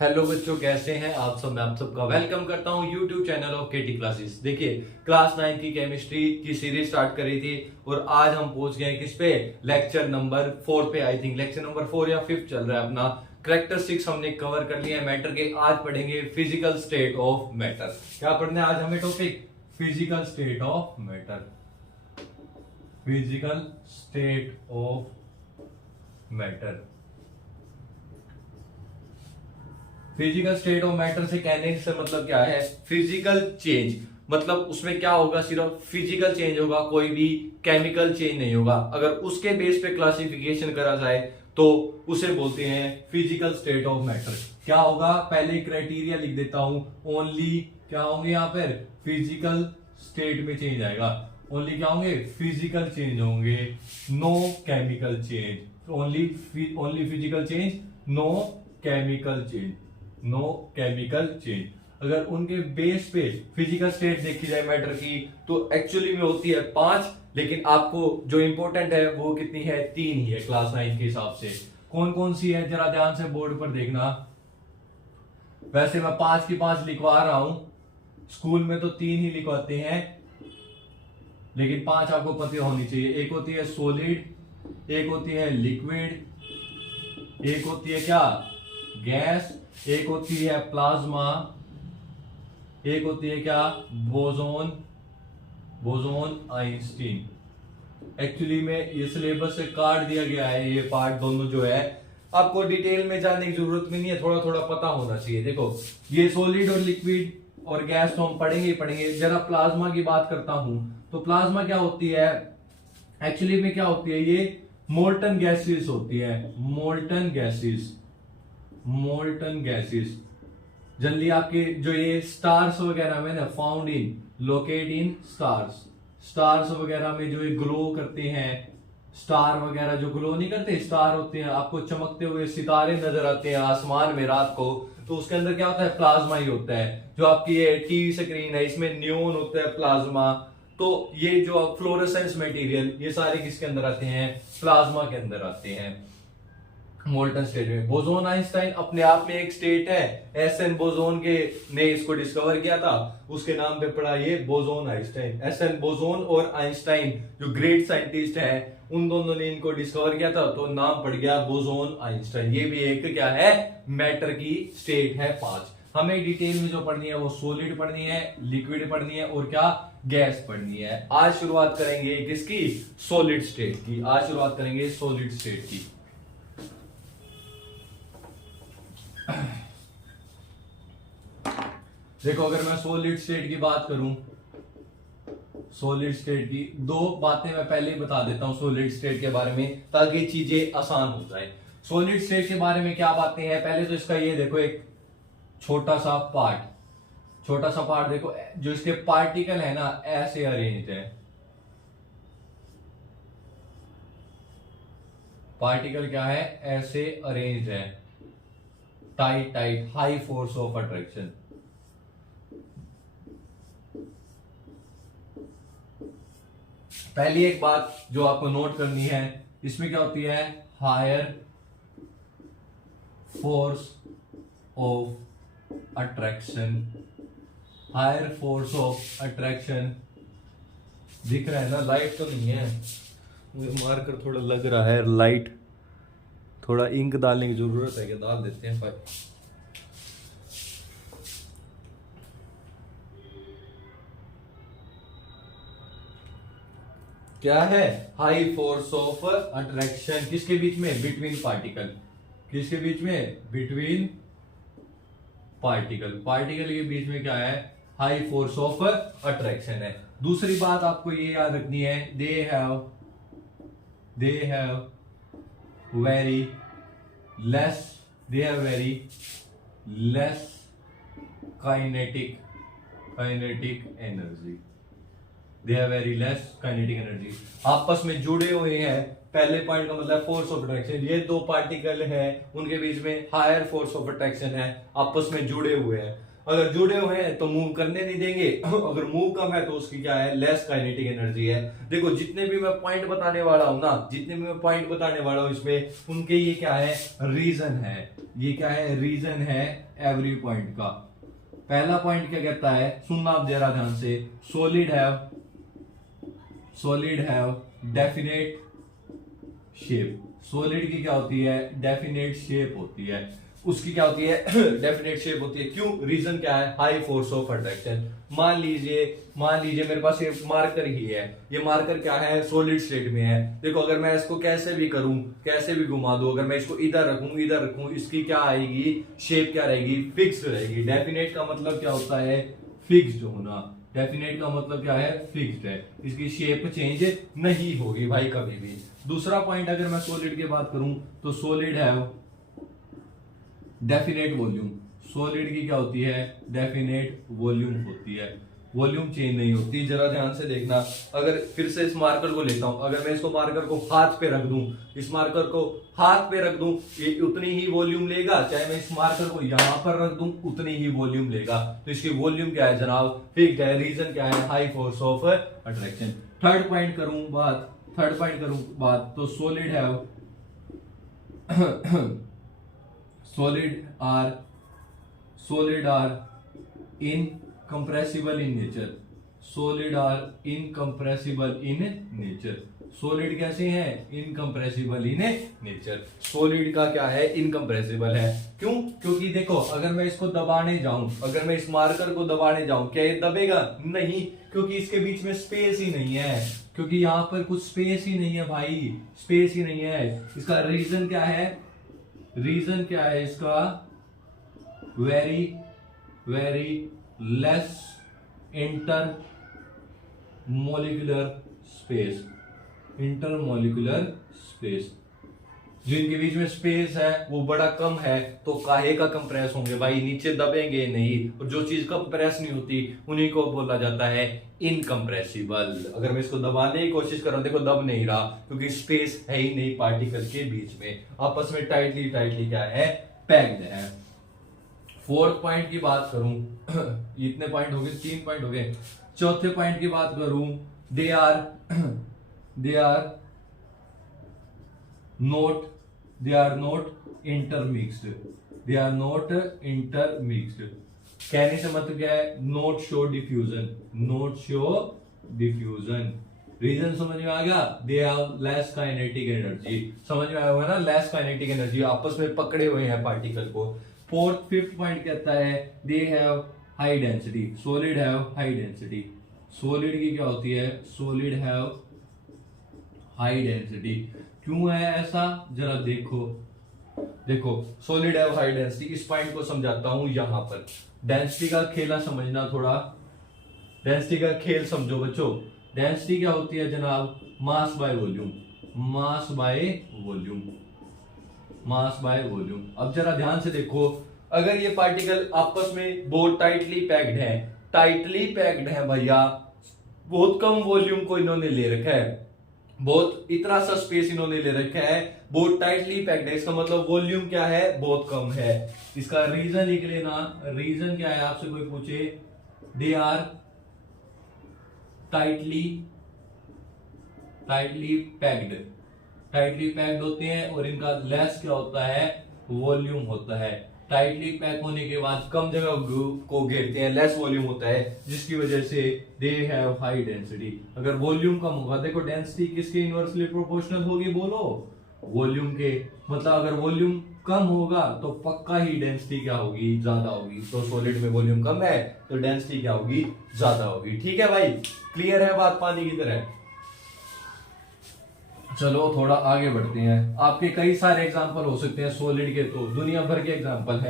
Hello बच्चों, कैसे हैं आप सब। मैं आप सबका वेलकम करता हूं YouTube channel of KT classes. देखिए, क्लास 9 की केमिस्ट्री की सीरीज स्टार्ट करी थी और आज हम पहुंच गए किस पे, लेक्चर नंबर 4 पे। आई थिंक लेक्चर नंबर 4 या 5 चल रहा है अपना। करैक्टरिस्टिक्स हमने कवर कर लिया है मैटर के। आज पढ़ेंगे फिजिकल स्टेट ऑफ मैटर। क्या पढ़ना है आज हमें topic? Physical state of matter. Physical state of matter. Physical state of matter से कहने से मतलब क्या है? फिजिकल चेंज मतलब उसमें क्या होगा? सिर्फ फिजिकल चेंज होगा, कोई भी केमिकल चेंज नहीं होगा। अगर उसके बेस पे क्लासिफिकेशन करा जाए तो उसे बोलते हैं फिजिकल स्टेट ऑफ मैटर। क्या होगा? पहले क्राइटेरिया लिख देता हूं। ओनली क्या होंगे यहाँ पर? फिजिकल स्टेट में चेंज आएगा। ओनली क्या होंगे? फिजिकल चेंज होंगे, no chemical change. Only physical change, no chemical change, no chemical change. अगर उनके बेस पे फिजिकल स्टेट देखी जाए मैटर की तो एक्चुअली में होती है 5, लेकिन आपको जो इंपॉर्टेंट है वो कितनी है? 3 ही है क्लास 9 के हिसाब से। कौन कौन सी है जरा ध्यान से बोर्ड पर देखना। वैसे मैं 5 की 5 लिखवा रहा हूं, स्कूल में तो 3 ही लिखवाते हैं, लेकिन 5 आपको पता होनी चाहिए। एक होती है सॉलिड, एक होती है लिक्विड, एक होती है क्या? गैस, एक होती है प्लाज्मा, एक होती है क्या? Boson, boson Einstein. एक्चुअली में ये सिलेबस से काट दिया गया है ये पार्ट दोनों जो है। आपको डिटेल में जाने की जरूरत भी नहीं है, थोड़ा थोड़ा पता होना चाहिए। देखो, ये सॉलिड और लिक्विड और गैस तो हम पढ़ेंगे ही पढ़ेंगे। जरा प्लाज्मा की बात करता हूं तो प्लाज्मा क्या होती है? एक्चुअली में क्या होती है? ये मोल्टन गैसेस होती है। Molten gases, molten gases generally आपके जो ये स्टार्स वगैरह में ना found in, locate in stars. Stars वगैरह में जो ये ग्लो करते हैं, स्टार वगैरह जो ग्लो नहीं करते, स्टार होते हैं, आपको चमकते हुए सितारे नजर आते हैं आसमान में रात को, तो उसके अंदर क्या होता है? प्लाज्मा ही होता है। जो आपकी ये टीवी स्क्रीन है इसमें न्यून होता है प्लाज्मा। तो ये जो फ्लोरेसेंस मटेरियल ये सारे किसके अंदर आते हैं? प्लाज्मा के अंदर आते हैं, मोल्टन स्टेट में। बोसोन आइंस्टाइन अपने आप में एक स्टेट है। एस एन बोसोन के ने इसको डिस्कवर किया था, उसके नाम पे पड़ा ये boson Einstein. S N boson और आइंस्टाइन जो ग्रेट साइंटिस्ट है, उन दोनों ने इनको डिस्कवर किया था, तो नाम पड़ गया बोसोन आइंस्टाइन। ये भी एक क्या है? मैटर की स्टेट है 5। हमें डिटेल में जो पढ़नी है वो सॉलिड पढ़नी है, लिक्विड पढ़नी है और क्या? गैस पढ़नी है। आज शुरुआत करेंगे किसकी? सॉलिड स्टेट की। आज शुरुआत करेंगे सॉलिड स्टेट की। देखो, अगर मैं सॉलिड स्टेट की बात करूं, सॉलिड स्टेट की 2 बातें मैं पहले ही बता देता हूं सॉलिड स्टेट के बारे में, ताकि चीजें आसान हो जाए। सॉलिड स्टेट के बारे में क्या बातें हैं? पहले तो इसका ये देखो, एक छोटा सा पार्ट, छोटा सा पार्ट देखो, जो इसके पार्टिकल है ना ऐसे अरेंज्ड है। पार्टिकल क्या है? ऐसे अरेंज्ड है, tight tight, high force of attraction. पहली एक बात जो आपको नोट करनी है, इसमें क्या होती है? Higher force of attraction. Higher force of attraction दिख रहा है ना? लाइट तो नहीं है, मुझे मारकर थोड़ा लग रहा है लाइट। थोड़ा इंक डालने की जरूरत है, कि डाल देते हैं भाई। क्या है? हाई फोर्स ऑफ अट्रैक्शन किसके बीच में? Between particle. किसके बीच में? Between particle. पार्टिकल के बीच में क्या है? हाई फोर्स ऑफ अट्रैक्शन है। दूसरी बात आपको ये याद रखनी है, they have very less, they have very less kinetic energy. They have very less kinetic energy. आपस में जुड़े हुए हैं। पहले पॉइंट का मतलब फोर्स ऑफ अट्रैक्शन, ये 2 पार्टिकल हैं, उनके बीच में हायर फोर्स ऑफ अट्रैक्शन है, आपस में जुड़े हुए हैं। अगर जुड़े हुए हैं तो मूव करने नहीं देंगे, अगर मूव कम है तो उसकी क्या है, लेस काइनेटिक एनर्जी है। देखो जितने भी मैं पॉइंट बताने वाला हूं ना, जितने भी मैं पॉइंट बताने वाला हूं इसमें, उनके ये क्या है, रीजन है। ये क्या है, रीजन है एवरी पॉइंट का। पहला पॉइंट क्या कहता है, सुनना आप जरा ध्यान से, solid have definite shape. Solid की क्या होती है, डेफिनेट शेप होती है। उसकी क्या होती है, डेफिनेट शेप होती है। क्यों, रीजन क्या है, हाई फोर्स ऑफ अट्रैक्शन। मान लीजिए मेरे पास ये मार्कर ही है, ये मार्कर क्या है, सॉलिड स्टेट में है। देखो अगर मैं इसको कैसे भी करूं, कैसे भी घुमा दूं, अगर मैं इसको इधर रखूं, इसकी क्या आएगी, शेप क्या रहेगी, फिक्स्ड रहेगी। डेफिनेट का मतलब क्या होता है, फिक्स्ड होना। डेफिनेट का मतलब क्या है, फिक्स्ड है, इसकी शेप चेंज नहीं होगी भाई कभी भी। दूसरा पॉइंट अगर मैं सॉलिड की बात करूं तो सॉलिड है डेफिनेट वॉल्यूम। सॉलिड की क्या होती है, डेफिनेट वॉल्यूम होती है, वॉल्यूम चेंज नहीं होती। जरा ध्यान से देखना, अगर फिर से इस मार्कर को लेता हूं, अगर मैं इसको मार्कर को हाथ पे रख दूं, इस मार्कर को हाथ पे रख दूं, ये उतनी ही वॉल्यूम लेगा। चाहे मैं इस मार्कर को यहां पर रख दूं, उतनी ही वॉल्यूम लेगा। तो इसकी वॉल्यूम क्या है जनाब, फिक्स्ड है। रीजन क्या है, high force of attraction. Third point करूं बात तो सॉलिड है solid are incompressible in nature। solid are incompressible in nature। solid कैसे हैं, incompressible in nature। solid का क्या है, incompressible है। क्यों, क्योंकि देखो अगर मैं इसको दबाने जाऊं, अगर मैं इस मार्कर को दबाने जाऊं, क्या ये दबेगा, नहीं, क्योंकि इसके बीच में स्पेस ही नहीं है, क्योंकि यहां पर कुछ स्पेस ही नहीं है भाई, स्पेस ही नहीं है। इसका रीजन क्या है, रीजन क्या है इसका, वेरी लेस इंटरमोलिकुलर स्पेस। जिनके बीच में स्पेस है वो बड़ा कम है, तो काहे का कंप्रेस होंगे भाई, नीचे दबेंगे नहीं। और जो चीज कंप्रेस नहीं होती उन्हीं को बोला जाता है इनकंप्रेसिबल। अगर मैं इसको दबाने की कोशिश कर रहा हूं, देखो दब नहीं रहा, क्योंकि स्पेस है ही नहीं पार्टिकल के बीच में, आपस में टाइटली क्या है, पैक्ड है। फोर्थ पॉइंट की बात करूं, इतने पॉइंट हो गए, 3 पॉइंट हो गए। चौथे पॉइंट की बात करूं, दे आर नॉट इंटरमिक्स्ड। कहने से मतलब क्या है, नॉट शो डिफ्यूजन। रीजन समझ में आ गया, they have less kinetic energy. समझ में आया होगा ना, लेस काइनेटिक एनर्जी, आपस में पकड़े हुए हैं पार्टिकल को। फिफ्थ पॉइंट कहता है, they have high density. Solid have high density. Solid की क्या होती है, सॉलिड हैव हाई डेंसिटी। क्यों है ऐसा, जरा देखो सॉलिड हैव हाई डेंसिटी। इस पॉइंट को समझाता हूं यहां पर। डेंसिटी का खेला समझना थोड़ा, डेंसिटी का खेल समझो बच्चों। डेंसिटी क्या होती है जनाब, मास बाय वॉल्यूम। अब जरा ध्यान से देखो, अगर ये पार्टिकल आपस में बहुत टाइटली पैक्ड है भैया, बहुत कम वॉल्यूम को इन्होंने ले रखा है, बहुत इतना सा स्पेस इन्होंने ले रखा है, बहुत टाइटली पैक्ड है, इसका मतलब वॉल्यूम क्या है, बहुत कम है। इसका रीजन लिख लेना, रीजन क्या है, आपसे कोई पूछे, दे आर टाइटली पैक्ड होते हैं, और इनका लेस क्या होता है, वॉल्यूम होता है। टाइटली पैक होने के बाद कम जगह को घेरते हैं, लेस वॉल्यूम होता है, जिसकी वजह से दे हैव हाई डेंसिटी। अगर वॉल्यूम कम होगा, देखो डेंसिटी किसके इनवर्सली प्रोपोर्शनल होगी, बोलो, वॉल्यूम के। मतलब अगर वॉल्यूम कम होगा तो पक्का ही डेंसिटी क्या होगी, ज्यादा होगी। तो सॉलिड में वॉल्यूम कम है तो डेंसिटी क्या होगी, ज्यादा होगी। ठीक है भाई, क्लियर है बात पानी की तरह। चलो थोड़ा आगे बढ़ते हैं। आपके कई सारे एग्जांपल हो सकते हैं सॉलिड के, तो दुनिया भर के एग्जांपल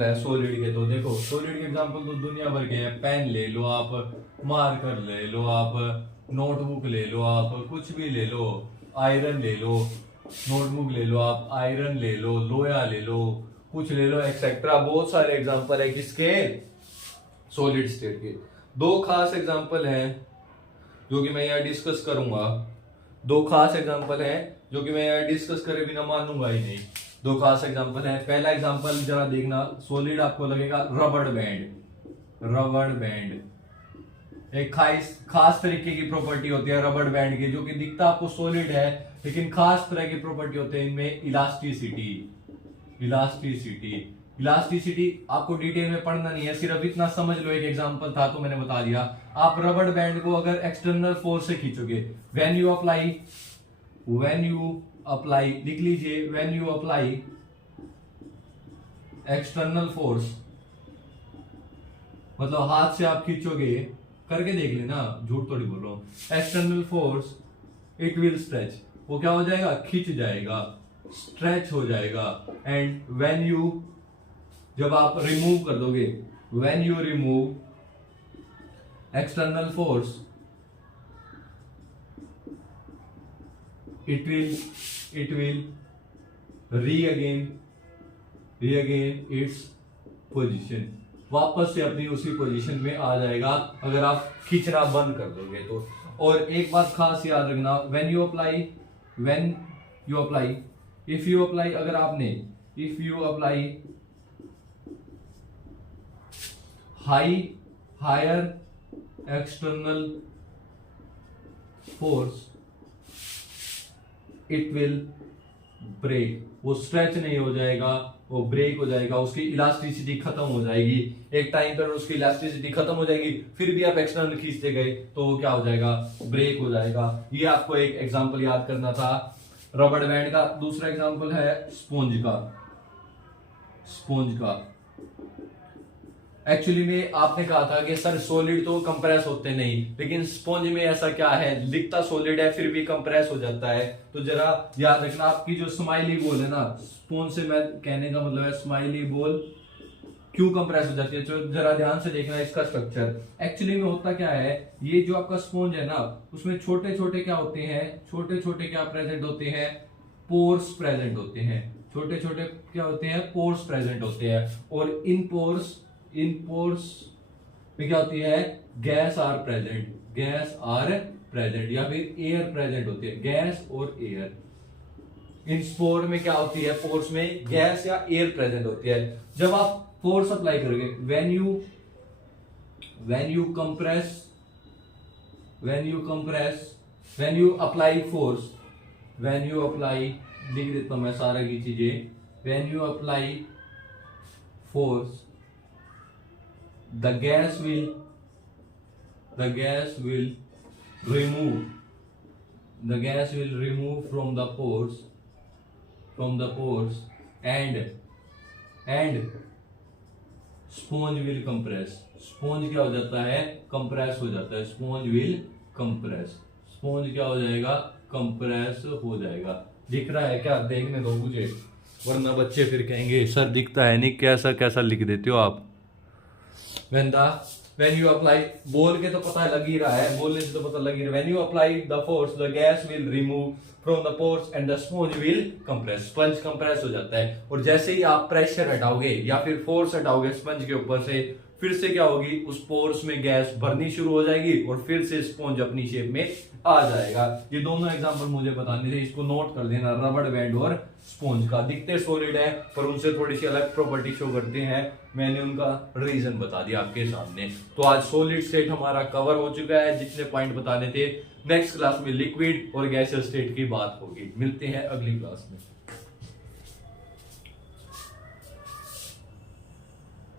है सॉलिड के। तो देखो सॉलिड के एग्जांपल तो दुनिया भर के हैं। पेन ले लो आप, मार्कर ले लो आप, नोटबुक ले लो आप, कुछ भी ले लो, आयरन ले लो, नोटबुक ले लो आप, आयरन ले लो, लोहा ले लो, कुछ ले लो, एक्सेट्रा। बहुत सारे एग्जांपल है किसके, सॉलिड स्टेट के। 2 खास एग्जांपल हैं जो कि मैं यहाँ डिस्कस करूंगा, 2 खास एग्जांपल हैं जो कि मैं यहाँ डिस्कस करे बिना मानूंगा ही नहीं। दो खास एग्जांपल है। पहला एग्जांपल जरा देखना, सॉलिड आपको लगेगा रबड़ बैंड। रबड़ बैंड एक खास तरीके की प्रॉपर्टी होती है रबड़ बैंड की, जो कि दिखता आपको सॉलिड है लेकिन खास तरह की प्रॉपर्टी होती है इनमें, इलास्टिसिटी। इलास्टिसिटी इलास्टिसिटी आपको डिटेल में पढ़ना नहीं है, सिर्फ इतना समझ लो, एक एग्जांपल था तो मैंने बता दिया। आप रबड़ बैंड को अगर एक्सटर्नल फोर्स से खींचोगे, व्हेन यू अप्लाई लिख लीजिए, when you apply external force, मतलब हाथ से आप खींचोगे, करके देख लेना, झूठ थोड़ी बोल रहा हूं। External force it will stretch, वो क्या हो जाएगा, खींच जाएगा, स्ट्रेच हो जाएगा। एंड व्हेन यू, जब आप रिमूव कर दोगे, when you remove external force it will regain its position, वापस से अपनी उसी पोजीशन में आ जाएगा अगर आप खींचना बंद कर दोगे तो। और एक बात खास याद रखना, when you apply if you apply अगर आपने if you apply higher external force it will break, वो स्ट्रेच नहीं हो जाएगा, वो ब्रेक हो जाएगा, उसकी इलास्टिसिटी खत्म हो जाएगी। एक टाइम पर उसकी इलास्टिसिटी खत्म हो जाएगी, फिर भी आप एक्सटर्नल खींचते गए तो वो क्या हो जाएगा, ब्रेक हो जाएगा। ये आपको एक एग्जांपल याद करना था रबड़ बैंड का। दूसरा एग्जांपल है स्पॉन्ज का। स्पॉन्ज का एक्चुअली में आपने कहा था कि सर सॉलिड तो कंप्रेस होते नहीं, लेकिन स्पॉन्ज में ऐसा क्या है, दिखता सॉलिड है फिर भी कंप्रेस हो जाता है। तो जरा याद रखना, आपकी जो स्माइली बॉल है ना, स्पॉन्ज से मैं कहने का मतलब है स्माइली बॉल क्यों कंप्रेस हो जाती है, तो जरा ध्यान से देखना इसका स्ट्रक्चर। एक्चुअली में होता क्या है, ये जो आपका स्पॉन्ज है ना, उसमें छोटे छोटे क्या होते हैं, छोटे छोटे क्या प्रेजेंट होते हैं, पोर्स प्रेजेंट होते हैं। छोटे छोटे क्या होते हैं, पोर्स प्रेजेंट होते हैं। और इन पोर्स में क्या होती है, गैस आर प्रेजेंट, या फिर एयर प्रेजेंट होती है, गैस और एयर। इन स्पोर में क्या होती है, पोर्स में गैस या एयर प्रेजेंट होती है। जब आप फोर्स अप्लाई करोगे, व्हेन यू अप्लाई फोर्स, लिख देता हूं मैं सारा की चीजें, when you apply force the gas will remove from the pores and sponge will compress। Sponge क्या हो जाता है, कंप्रेस हो जाता है, स्पॉन्ज विल कंप्रेस, स्पॉन्ज क्या हो जाएगा, कंप्रेस हो जाएगा। दिख रहा है क्या, देखने दो मुझे, वरना बच्चे फिर कहेंगे सर दिखता है नहीं, कैसा कैसा लिख देते हो आप। when you apply, बोल के तो पता लग ही रहा है, बोलने से तो पता लग ही रहा है। when you apply the force, the gas will remove from the pores and the sponge will compress, sponge compress हो जाता है। और जैसे ही आप प्रेशर हटाओगे या फिर फोर्स हटाओगे स्पंज के ऊपर से, फिर से क्या होगी, उस पोर्स में गैस भरनी शुरू हो जाएगी और फिर से स्पॉन्ज अपनी शेप में आ जाएगा। ये दोनों एग्जांपल मुझे बताने थे, इसको नोट कर देना, रबड़ बैंड और स्पॉन्ज का। दिखते सॉलिड है पर उनसे थोड़ी सी अलग प्रॉपर्टी शो करते हैं, मैंने उनका रीजन बता दिया आपके सामने। तो आज सॉलिड स्टेट हमारा कवर हो चुका है, जितने पॉइंट बताने थे। नेक्स्ट क्लास में लिक्विड और गैसियस स्टेट की बात होगी। मिलते हैं अगली क्लास में।